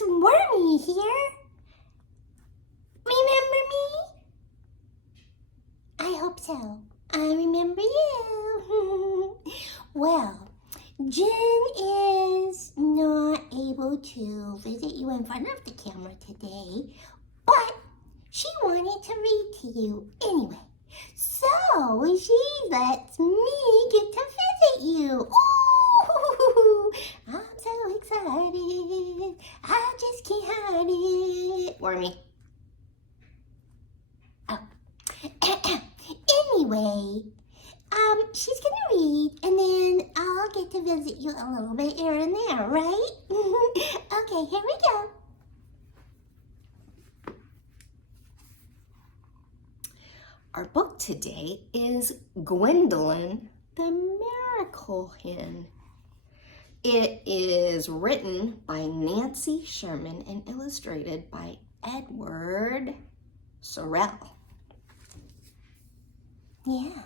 it's Wormy here. Remember me? I hope so. I remember you. Well, Jen is not able to visit you in front of the camera today, but she wanted to read to you anyway. So she lets me get to visit you. Ooh, I'm so excited. I just can't hide it. Wormy. Oh. Anyway, she's gonna read, and then I'll get to visit you a little bit here and there, right? Okay, here we go. Our book today is Gwendolyn the Miracle Hen. It is written by Nancy Sherman and illustrated by Edward Sorrell. Yeah.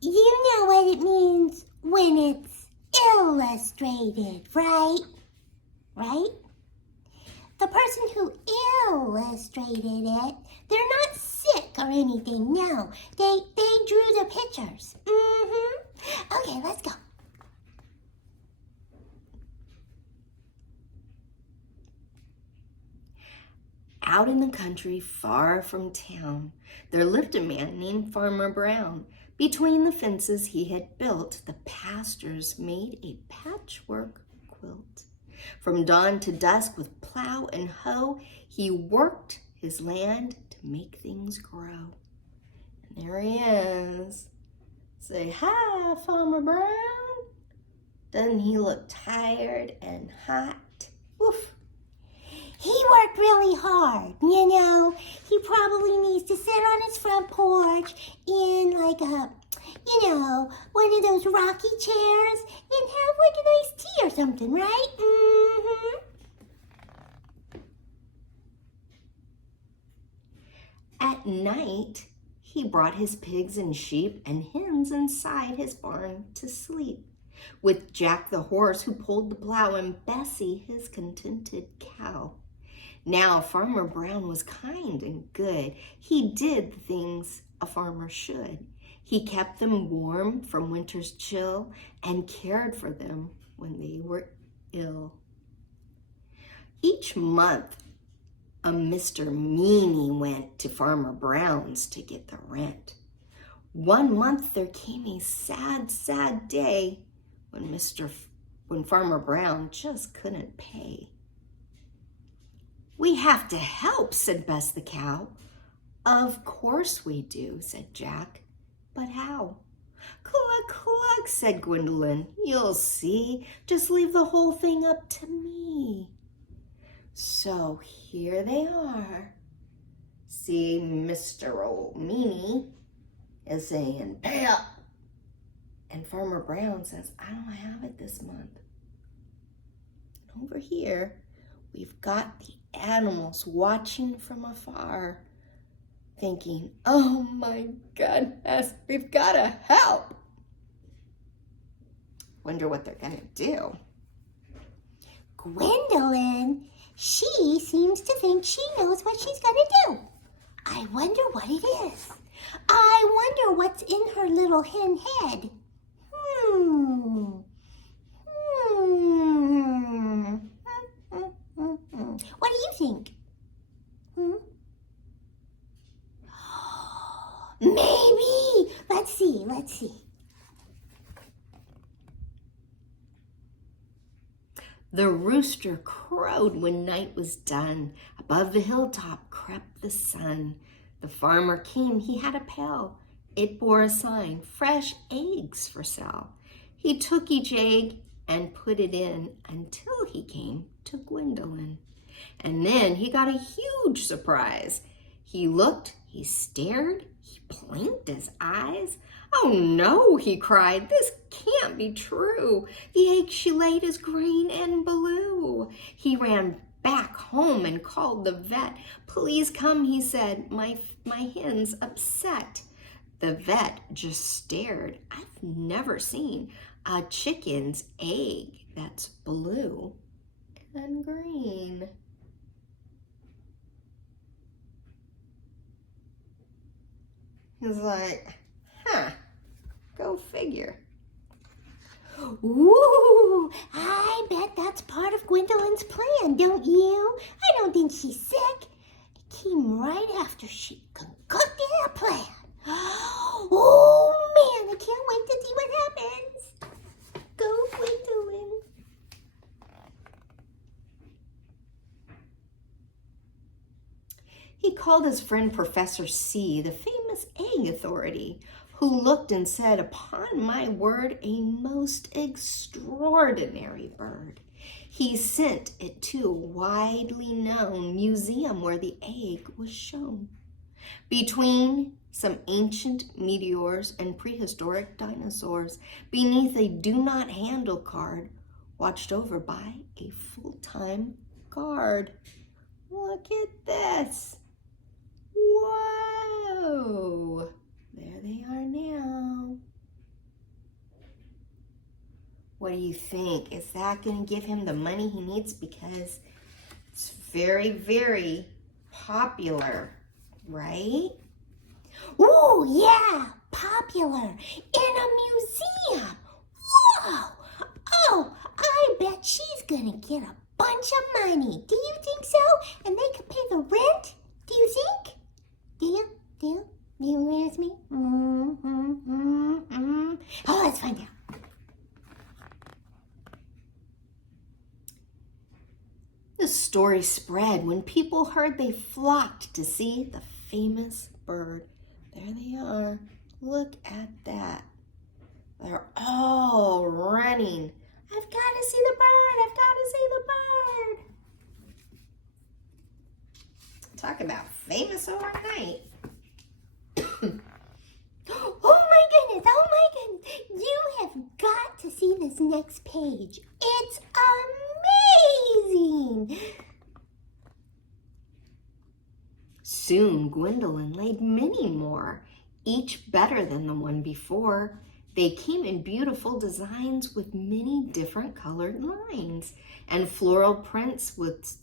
You know what it means when it's illustrated, right? Right? The person who illustrated it, they're not sick or anything, no. They drew the pictures. Okay, let's go. Out in the country, far from town, there lived a man named Farmer Brown. Between the fences he had built, the pastures made a patchwork quilt. From dawn to dusk, with plow and hoe, he worked his land to make things grow. And there he is. Say, hi, Farmer Brown. Doesn't he look tired and hot? Woof. He worked really hard, you know. He probably needs to sit on his front porch in like a, you know, one of those rocky chairs and have like a nice tea or something, right? At night, he brought his pigs and sheep and hens inside his barn to sleep, with Jack the horse who pulled the plow and Bessie his contented cow. Now Farmer Brown was kind and good. He did the things a farmer should. He kept them warm from winter's chill and cared for them when they were ill. Each month, a Mr. Meanie went to Farmer Brown's to get the rent. One month there came a sad, sad day when Farmer Brown just couldn't pay. We have to help, said Bess the cow. Of course we do, said Jack. But how? Cluck, cluck, said Gwendolyn. You'll see. Just leave the whole thing up to me. So here they are. See, Mr. Old Meanie is saying, pay up. And Farmer Brown says, I don't have it this month. And over here, we've got the animals watching from afar, thinking, oh my goodness, we've got to help. Wonder what they're going to do. Gwendolyn, she seems to think she knows what she's going to do. I wonder what it is. I wonder what's in her little hen head. What do you think? Maybe. Let's see. The rooster crowed when night was done. Above the hilltop crept the sun. The farmer came, he had a pail. It bore a sign, fresh eggs for sale. He took each egg and put it in until he came to Gwendolyn. And then he got a huge surprise. He looked, he stared, he blinked his eyes. Oh no, he cried, this can't be true. The egg she laid is green and blue. He ran back home and called the vet. Please come, he said, my hen's upset. The vet just stared. I've never seen a chicken's egg that's blue and green. He's like, go figure. Ooh, I bet that's part of Gwendolyn's plan, don't you? I don't think she's sick. It came right after she concocted her plan. Oh, man, I can't wait to see what happens. Go, Gwendolyn. He called his friend Professor C, the famous egg authority, who looked and said, "Upon my word, a most extraordinary bird." He sent it to a widely known museum where the egg was shown. Between some ancient meteors and prehistoric dinosaurs, beneath a do not handle card, watched over by a full-time guard. Look at this. Whoa. There they are now. What do you think? Is that going to give him the money he needs? Because it's very, very popular, right? Ooh, yeah, popular in a museum. Whoa! Oh, I bet she's gonna get a bunch of money. Do you think so? And they could pay the rent? Do you think? Do you? Do you agree with me? Oh, let's find out. The story spread. When people heard, they flocked to see the famous bird. There they are. Look at that. They're all running. I've got to see the bird. I've got to see the bird. Talk about famous overnight. Oh my goodness, oh my goodness. You have got to see this next page. It's amazing. Soon Gwendolyn laid many more, each better than the one before. They came in beautiful designs with many different colored lines and floral prints with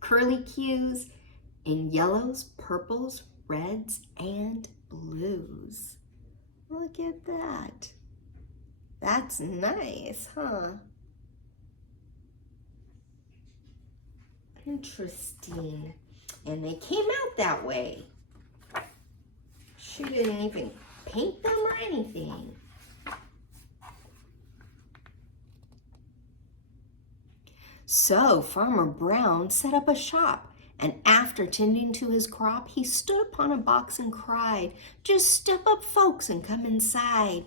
curlicues in yellows, purples, reds, and blues. Look at that. That's nice, huh? Interesting. And they came out that way. She didn't even paint them or anything. So Farmer Brown set up a shop, and after tending to his crop, he stood upon a box and cried, "Just step up, folks, and come inside.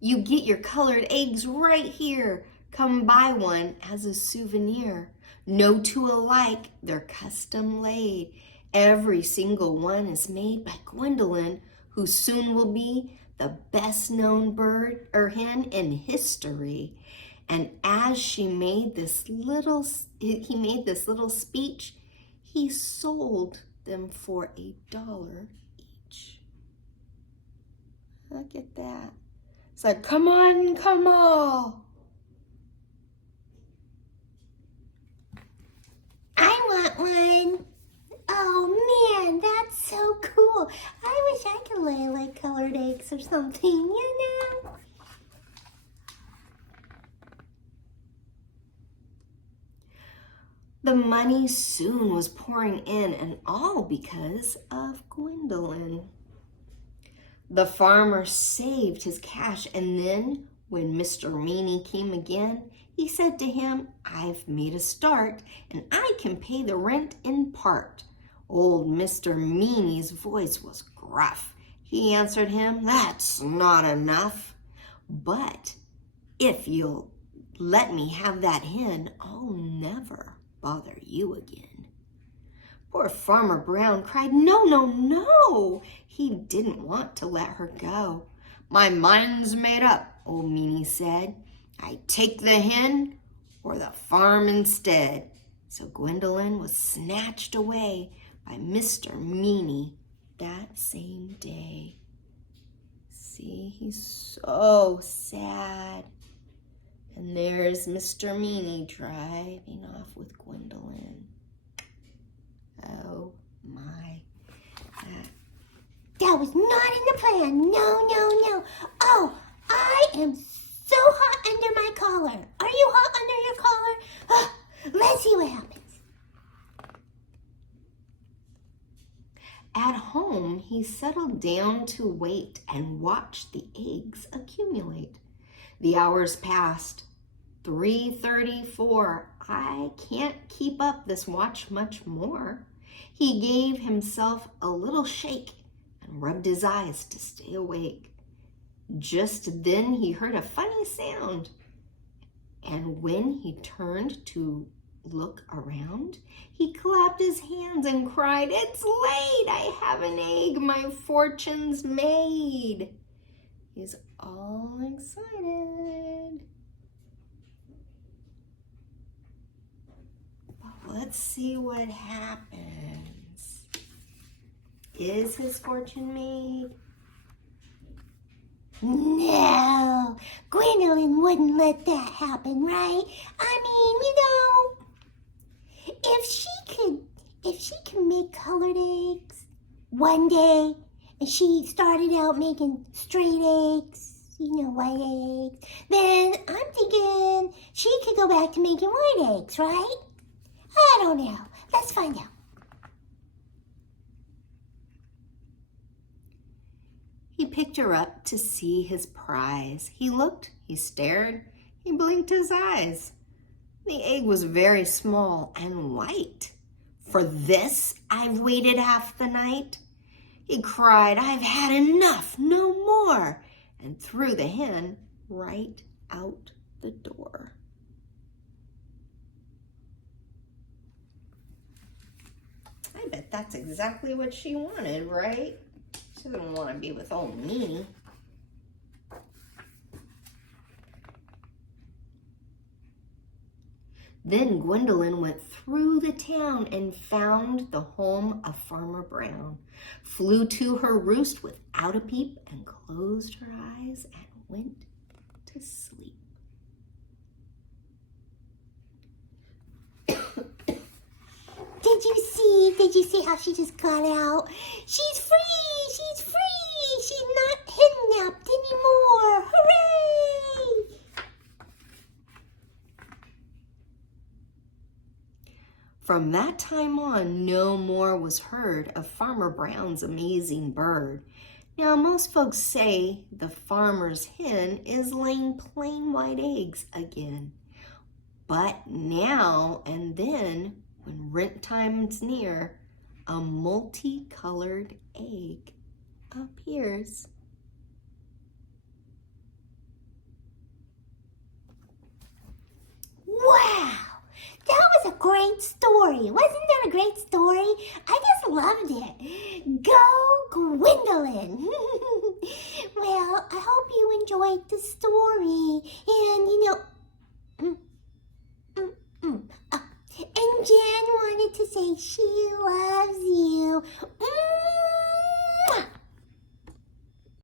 You get your colored eggs right here. Come buy one as a souvenir. No two alike, they're custom laid. Every single one is made by Gwendolyn, who soon will be the best known bird or hen in history." And as he made this little speech, he sold them for $1 each. Look at that. It's like, come on, come on. I want one. Oh man, that's so cool. I wish I could lay like colored eggs or something, you know? The money soon was pouring in, and all because of Gwendolyn. The farmer saved his cash, and then when Mr. Meany came again, he said to him, "I've made a start, and I can pay the rent in part." Old Mr. Meany's voice was gruff. He answered him, "That's not enough. But if you'll let me have that hen, I'll never bother you again." Poor Farmer Brown cried, "No, no, no." He didn't want to let her go. "My mind's made up," old Meany said. "I take the hen or the farm instead." So Gwendolyn was snatched away by Mr. Meany that same day. See, he's so sad. And there's Mr. Meanie driving off with Gwendolyn. Oh my. That was not in the plan. No, no, no. Oh, I am so hot under my collar. Are you hot under your collar? Oh, let's see what happens. At home, he settled down to wait and watch the eggs accumulate. The hours passed. 3:34. I can't keep up this watch much more. He gave himself a little shake and rubbed his eyes to stay awake. Just then he heard a funny sound, and when he turned to look around, he clapped his hands and cried, "It's late! I have an egg! My fortune's made!" He's all excited. But let's see what happens. Is his fortune made? No, Gwendolyn wouldn't let that happen, right? I mean, if she could make colored eggs one day, and she started out making straight eggs, white eggs, then I'm thinking she could go back to making white eggs, right? I don't know. Let's find out. He picked her up to see his prize. He looked, he stared, he blinked his eyes. The egg was very small and white. "For this I've waited half the night?" He cried, "I've had enough, no more," and threw the hen right out the door. I bet that's exactly what she wanted, right? She doesn't want to be with old Meanie. Then Gwendolyn went through the town and found the home of Farmer Brown, flew to her roost without a peep, and closed her eyes and went to sleep. Did you see how she just got out? She's free! She's free! She's not kidnapped anymore! Hooray! From that time on, no more was heard of Farmer Brown's amazing bird. Now, most folks say the farmer's hen is laying plain white eggs again. But now and then, when rent time's near, a multicolored egg appears. Wow! That was a great story. Wasn't that a great story? I just loved it. Go Gwendolyn! Well, I hope you enjoyed the story. And Jen wanted to say she loves you.